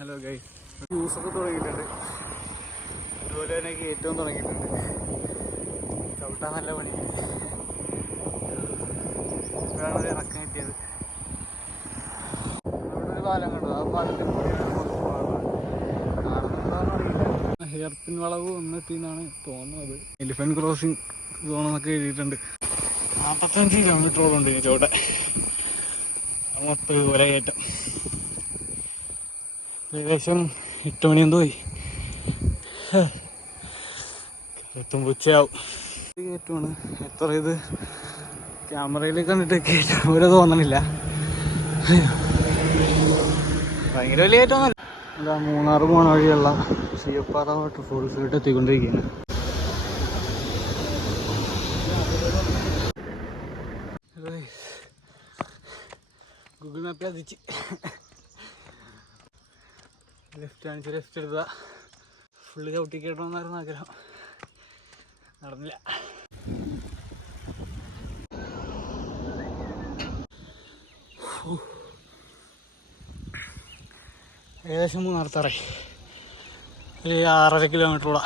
Hello guys, ജ്യൂസൊക്കെ തുടങ്ങിയിട്ടുണ്ട്. അതുപോലെ തന്നെ കയറ്റവും തുടങ്ങിയിട്ടുണ്ട്. ചവിട്ടാൻ നല്ല പണിയുണ്ട്. ഇപ്പോഴാണ് ഇറക്കം എത്തിയത്. ഇവിടെ ഒരു പാലം കണ്ടു. ആ പാലത്തിൽ കാണുന്നുണ്ടോയെന്ന് ഹെയർ പിൻ വളവ് വന്നെത്തിയെന്നാണ് തോന്നുന്നത്. എലിഫന്റ് ക്രോസിംഗ് സോണെന്നൊക്കെ എഴുതിയിട്ടുണ്ട്. 45 കിലോമീറ്ററോളം ഉണ്ട് ചോട്ടെ. മൊത്തം ഇതുപോലെ കയറ്റം. ഏകദേശം 8 മണി എന്തോ ആയി. കയറ്റുമ്പോൾ ഉച്ചയാവും. കയറ്റമാണ്. എത്ര ഇത് ക്യാമറയിൽ കണ്ടിട്ട് കയറ്റാൻ പോലെ തോന്നണില്ല. ഭയങ്കര വലിയ കയറ്റമൊന്നുമല്ല. അല്ല, മൂന്നാർ പോണ വഴിയുള്ള ശിവപ്പാറ വാട്ടർഫോൾസിലോട്ട് എത്തിക്കൊണ്ടിരിക്കുകയാണ്. ഗൂഗിൾ മാപ്പിൽ അതിച്ച് ലെഫ്റ്റ് കാണിച്ച് ലെഫ്റ്റ് എടുത്താ ഫുള്ള് ചവിട്ടി കയറ്റണമെന്നായിരുന്നു ആഗ്രഹം. നടന്നില്ല. ഏകദേശം മൂന്നാർത്തറ ഒരു 6.5 കിലോമീറ്ററോളം.